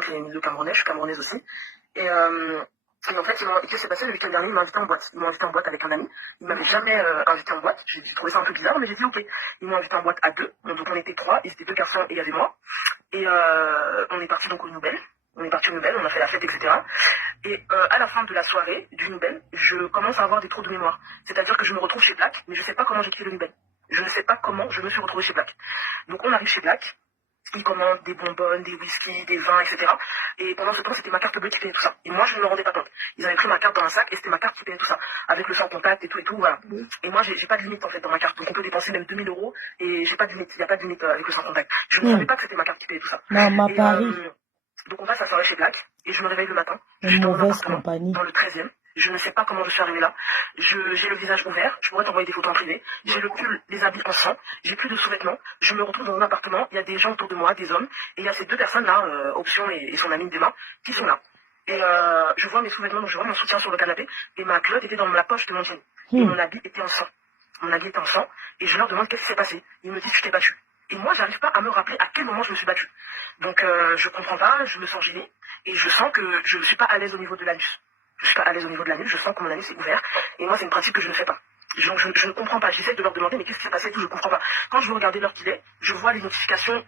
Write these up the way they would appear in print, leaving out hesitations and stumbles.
fréquente les milieux camerounais, je suis camerounaise aussi. Et en fait, qu'est-ce qui s'est passé le week-end dernier? Ils m'ont invité en boîte. Ils m'ont invité en boîte avec un ami. Ils m'avaient jamais invité en boîte. J'ai trouvé ça un peu bizarre, mais j'ai dit ok. Ils m'ont invité en boîte à deux. Donc on était trois. Ils étaient deux garçons et il y avait moi. Et on est parti donc aux Nouvelles. On est parti aux Nouvelles, on a fait la fête, etc. Et à la fin de la soirée du Nouvelle, je commence à avoir des trous de mémoire. C'est-à-dire que je me retrouve chez Black, mais je ne sais pas comment j'ai quitté le Nouvelle. Je ne sais pas comment je me suis retrouvée chez Black. Donc on arrive chez Black. Ils commandent des bonbonnes, des whisky, des vins, etc. Et pendant ce temps, c'était ma carte bleue qui payait tout ça. Et moi, je ne me rendais pas compte. Ils avaient pris ma carte dans un sac et c'était ma carte qui payait tout ça. Avec le sans contact et tout, voilà. Et moi, j'ai pas de limite, en fait, dans ma carte. Donc, on peut dépenser même 2000 euros et j'ai pas de limite. Il n'y a pas de limite avec le sans contact. Je ne savais pas que c'était ma carte qui payait tout ça. Non, ma et, Paris. donc, on passe à soirée chez Black et je me réveille le matin. Je Une suis dans mon mauvaise appartement, compagnie. dans le 13e. Je ne sais pas comment je suis arrivée là. J'ai le visage ouvert. Je pourrais t'envoyer des photos en privé. J'ai le pull, les habits en sang. J'ai plus de sous-vêtements. Je me retrouve dans un appartement. Il y a des gens autour de moi, des hommes. Et il y a ces deux personnes-là, Option et son amie Dema, qui sont là. Et je vois mes sous-vêtements, donc je vois mon soutien sur le canapé. Et ma culotte était dans la poche de mon jean. Et mon habit était en sang. Mon habit était en sang. Et je leur demande qu'est-ce qui s'est passé. Ils me disent je t'ai battu. Et moi, j'arrive pas à me rappeler à quel moment je me suis battue. Donc je comprends pas, je me sens gênée. Et je sens que je ne suis pas à l'aise au niveau de l'anus. Je suis pas à l'aise au niveau de l'anus, je sens que mon anus est ouvert. Et moi, c'est une pratique que je ne fais pas. Je ne comprends pas. J'essaie de leur demander, mais qu'est-ce qui s'est passé et tout, je ne comprends pas. Quand je veux regarder l'heure qu'il est, je vois les notifications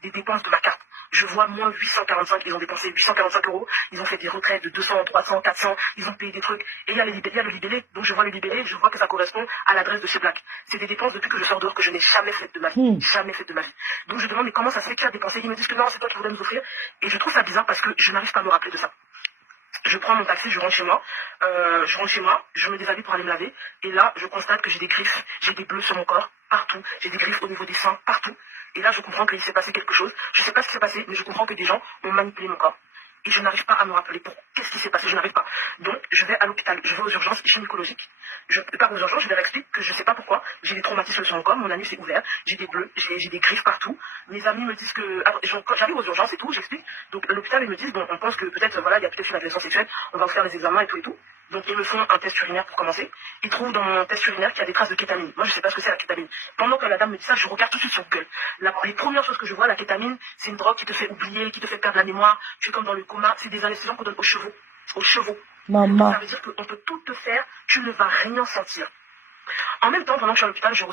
des dépenses de ma carte. Je vois moins 845, ils ont dépensé 845 euros. Ils ont fait des retraites de 200, 300, 400. Ils ont payé des trucs. Et il y a le libellé. Donc je vois le libellé, je vois que ça correspond à l'adresse de chez Black. C'est des dépenses depuis que je sors dehors que je n'ai jamais faites de ma vie. Jamais faites de ma vie. Donc je demande, mais comment ça se fait qu'il a dépensé? Ils me disent que non, c'est toi qui voulais nous offrir. Et je trouve ça bizarre parce que je n'arrive pas à me rappeler de ça. Je prends mon taxi, je rentre chez moi, je me déshabille pour aller me laver, et là, je constate que j'ai des griffes, j'ai des bleus sur mon corps, partout, j'ai des griffes au niveau des seins, partout, et là, je comprends qu'il s'est passé quelque chose, je sais pas ce qui s'est passé, mais je comprends que des gens ont manipulé mon corps, et je n'arrive pas à me rappeler qu'est-ce qui s'est passé, je n'arrive pas. Donc, je vais à l'hôpital, je vais aux urgences gynécologiques, je pars aux urgences, je leur explique que je ne sais pas pourquoi, j'ai des traumatismes sur mon corps, mon anus est ouvert, j'ai des bleus, j'ai des griffes partout. Mes amis me disent que, alors, quand j'arrive aux urgences et tout, j'explique, donc à l'hôpital ils me disent, bon, on pense que peut-être, voilà, il y a peut-être une agression sexuelle, on va vous faire des examens et tout. Donc ils me font un test urinaire pour commencer. Ils trouvent dans mon test urinaire qu'il y a des traces de kétamine. Moi je sais pas ce que c'est la kétamine. Pendant que la dame me dit ça, je regarde tout de suite sur Google. Les premières choses que je vois, la kétamine, c'est une drogue qui te fait oublier, qui te fait perdre la mémoire. Tu es comme dans le coma. C'est des anesthésiants qu'on donne aux chevaux. Aux chevaux. Maman. Ça veut dire qu'on peut tout te faire, tu ne vas rien sentir. En même temps, pendant que je suis à l'hôpital, je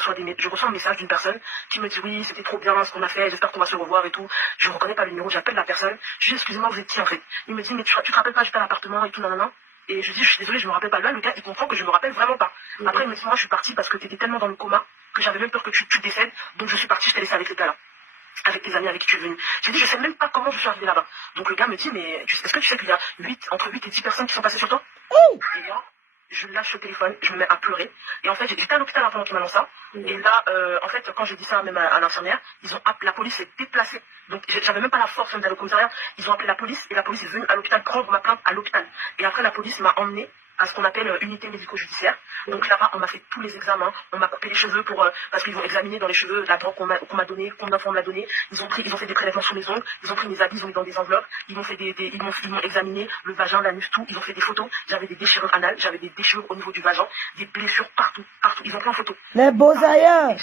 reçois un message d'une personne qui me dit oui, c'était trop bien ce qu'on a fait, j'espère qu'on va se revoir et tout. Je ne reconnais pas le numéro, j'appelle la personne. Je dis excusez-moi, vous êtes qui en fait? Il me dit mais tu te rappelles pas, j'étais à l'appartement et tout, nanana. Et je dis je suis désolée, je me rappelle pas. Là, le gars, il comprend que je me rappelle vraiment pas. Après, il me dit moi, je suis partie parce que tu étais tellement dans le coma que j'avais même peur que tu décèdes. Donc je suis partie, je t'ai laissé avec les gars là. Avec tes amis avec qui tu es venu. J'ai dit, je sais même pas comment je suis arrivée là-bas. Donc le gars me dit, mais est-ce que tu sais qu'il y a entre 8 et 10 personnes qui sont passées sur toi? Et là, je lâche le téléphone, je me mets à pleurer. Et en fait, j'étais à l'hôpital avant qu'il m'annonce ça. Et là, en fait, quand j'ai dit ça même à l'infirmière, la police s'est déplacée. Donc, j'avais même pas la force d'aller au commissariat. Ils ont appelé la police et la police est venue à l'hôpital prendre ma plainte à l'hôpital. Et après, la police m'a emmené à ce qu'on appelle unité médico-judiciaire. Donc là-bas, on m'a fait tous les examens, on m'a coupé les cheveux parce qu'ils ont examiné dans les cheveux la drogue qu'on m'a donnée, combien de fois on m'a donné. Ils ont fait des prélèvements sur mes ongles, ils ont pris mes habits, ils ont mis dans des enveloppes, ils m'ont examiné le vagin, l'anus, tout. Ils ont fait des photos. J'avais des déchirures anales, j'avais des déchirures au niveau du vagin, des blessures partout. Ils ont pris en photo. Les beaux ailleurs.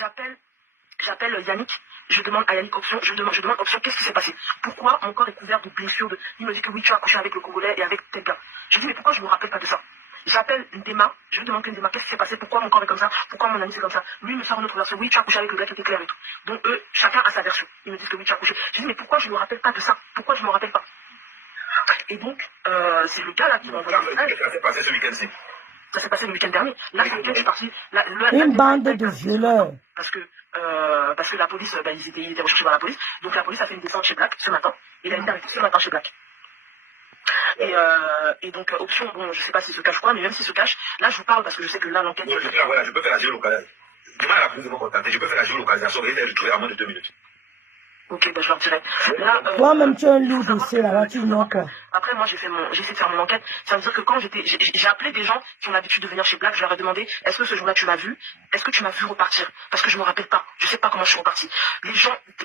J'appelle Yannick. Je demande à Yannick Option, je demande Option, qu'est-ce qui s'est passé? Pourquoi mon corps est couvert de blessures? Il me dit que oui, tu as couché avec le Congolais et avec tel gars. Je dis, mais pourquoi je ne me rappelle pas de ça? J'appelle Ndema, je lui demande que Ndema, qu'est-ce qui s'est passé? Pourquoi mon corps est comme ça? Pourquoi mon ami c'est comme ça? Lui il me sort une autre version, oui, tu as couché avec le gars qui était clair et tout. Donc eux, chacun a sa version. Ils me disent que oui, tu as couché. Je dis, mais pourquoi je ne me rappelle pas de ça? Pourquoi je ne me rappelle pas? Et donc, c'est le gars là qui m'a envoyé un message. Ça s'est passé ce week-end-ci. Ça s'est passé le week-end dernier. Là, ce week-end, je suis parti. Une bande de violeurs. Parce que la police, ils étaient recherchés par la police. Donc la police a fait une descente chez Black ce matin. Il a été arrêté ce matin chez Black. Et donc, Option, bon, je sais pas s'il se cache quoi, mais même s'il se cache, là, je vous parle parce que je sais que là, l'enquête... Voilà, je peux faire la géolocalisation. Demain, à la police de me contacter, je peux faire la géolocalisation et les retrouver à moins de 2 minutes. Ok, ben je leur dirai. Toi-même, tu as un lourd dossier là-bas, tu ignores quoi? Après, moi, j'ai essayé de faire mon enquête. Ça veut dire que quand j'ai appelé des gens qui ont l'habitude de venir chez Black, je leur ai demandé, est-ce que ce jour-là, tu m'as vu? Est-ce que tu m'as vu repartir? Parce que je me rappelle pas. Je sais pas comment je suis reparti.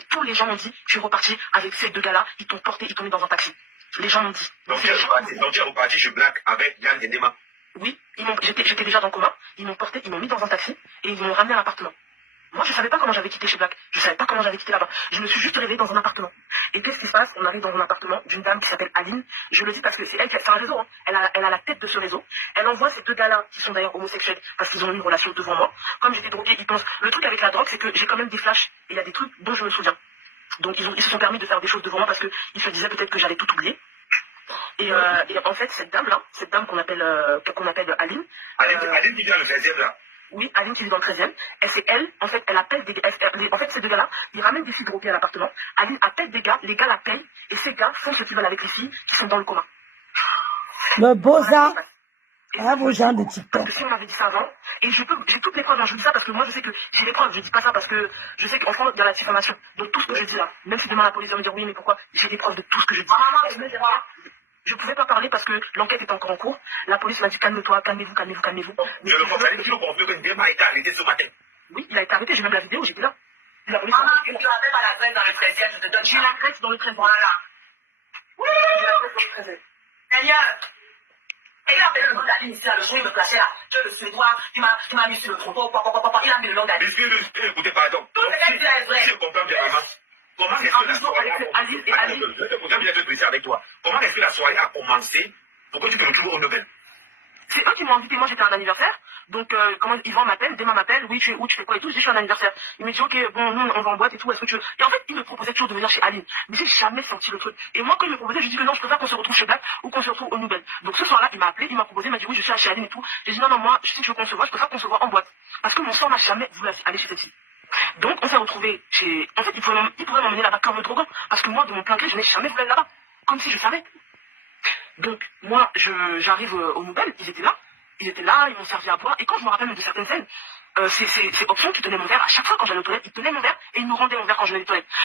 Tous les gens m'ont dit, tu es reparti avec ces deux gars-là, ils t'ont porté, ils t'ont mis dans un taxi. Les gens m'ont dit. Donc, tu es reparti chez Black avec Yann et Ndema? Oui, j'étais déjà dans le coma. Ils m'ont porté, ils m'ont mis dans un taxi et ils m'ont ramené à l'appartement. Moi, je savais pas comment j'avais quitté chez Black. Je savais pas comment j'avais quitté là-bas. Je me suis juste réveillée dans un appartement. Et qu'est-ce qui se passe? On arrive dans un appartement d'une dame qui s'appelle Aline. Je le dis parce que c'est elle qui a, c'est un réseau, hein. Elle a la tête de ce réseau. Elle envoie ces deux gars-là, qui sont d'ailleurs homosexuels, parce qu'ils ont eu une relation devant moi. Comme j'étais droguée, ils pensent. Le truc avec la drogue, c'est que j'ai quand même des flashs. Et il y a des trucs dont je me souviens. Donc ils se sont permis de faire des choses devant moi parce qu'ils se disaient peut-être que j'allais tout oublier. Et en fait, cette dame qu'on appelle Aline. Aline qui vient le 13e là. Oui, Aline qui vit dans le 13e. Et c'est elle, en fait, elle appelle des gars. En fait, ces deux gars-là, ils ramènent des filles droguées à l'appartement. Aline appelle des gars, les gars la payent. Et ces gars font ce qu'ils veulent avec les filles qui sont dans le coma. Le Boza, à vos gens de TikTok. Parce que si on m'avait dit ça avant, et j'ai toutes les preuves, hein, je vous dis ça parce que moi je sais que j'ai les preuves, je dis pas ça parce que je sais qu'en France il y a la diffamation. Donc tout ce que je dis là, même si demain la police va me dire oui mais pourquoi, j'ai des preuves de tout ce que je dis. Je pouvais pas parler parce que l'enquête est encore en cours. La police m'a dit calme-toi, calmez-vous, calmez-vous, calmez-vous. Je le confirme, tu le confirmes que Ndiema a été arrêté ce matin. Oui, il a été arrêté, j'ai même la vidéo, j'étais là. La police Maman, tu rappelles pas l'adresse dans le 13e, je te donne. J'ai l'adresse dans le 13e. Voilà. Oui, j'ai l'adresse dans le 13e. Seigneur. Et il a appelé le nom d'Aline ici, là, le jour où il me flashait là. Tu es le Suédois, il m'a mis sur le trottoir, il a mis le nom d'Aline. Écoutez, pardon. Tout ce qu'elle dit est vrai. Je comprends bien, maman. Comment est-ce que la soirée a commencé? Je te pose bien de briser avec toi. Comment est-ce que la soirée a commencé pour que tu te retrouves au Nobel? C'est eux qui m'ont invité, moi j'étais à un anniversaire. Donc, Yvan m'appelle, Demain m'appelle, oui, tu es où, tu fais quoi et tout. Je dis, je suis à un anniversaire. Il me dit, ok, bon, nous, on va en boîte et tout, est-ce que tu veux. Et en fait, il me proposait toujours de venir chez Aline. Mais j'ai jamais senti le truc. Et moi, quand il me proposait, je dis que non, je préfère qu'on se retrouve chez Black ou qu'on se retrouve au Nobel. Donc, ce soir-là, il m'a appelé, il m'a proposé, il m'a dit, oui, je suis chez Aline et tout. J'ai dit, non, moi, si tu veux qu'on se voit, je préfère qu'on se voit en boîte. Parce que mon sang n'a jamais voulu aller chez cette fille. Donc, on s'est retrouvés chez. En fait, il pourrait m'emmener là-bas comme un droguant. Parce que moi, de mon plein gré, je n'ai jamais voulu aller là-bas. Comme si je savais. Donc, moi, j'arrive au Nobel, ils étaient là, ils m'ont servi à boire, et quand je me rappelle de certaines scènes, c'est Option qui tenait mon verre à chaque fois quand j'allais aux toilettes, il tenait mon verre, et il me rendait mon verre quand je venais aux toilettes.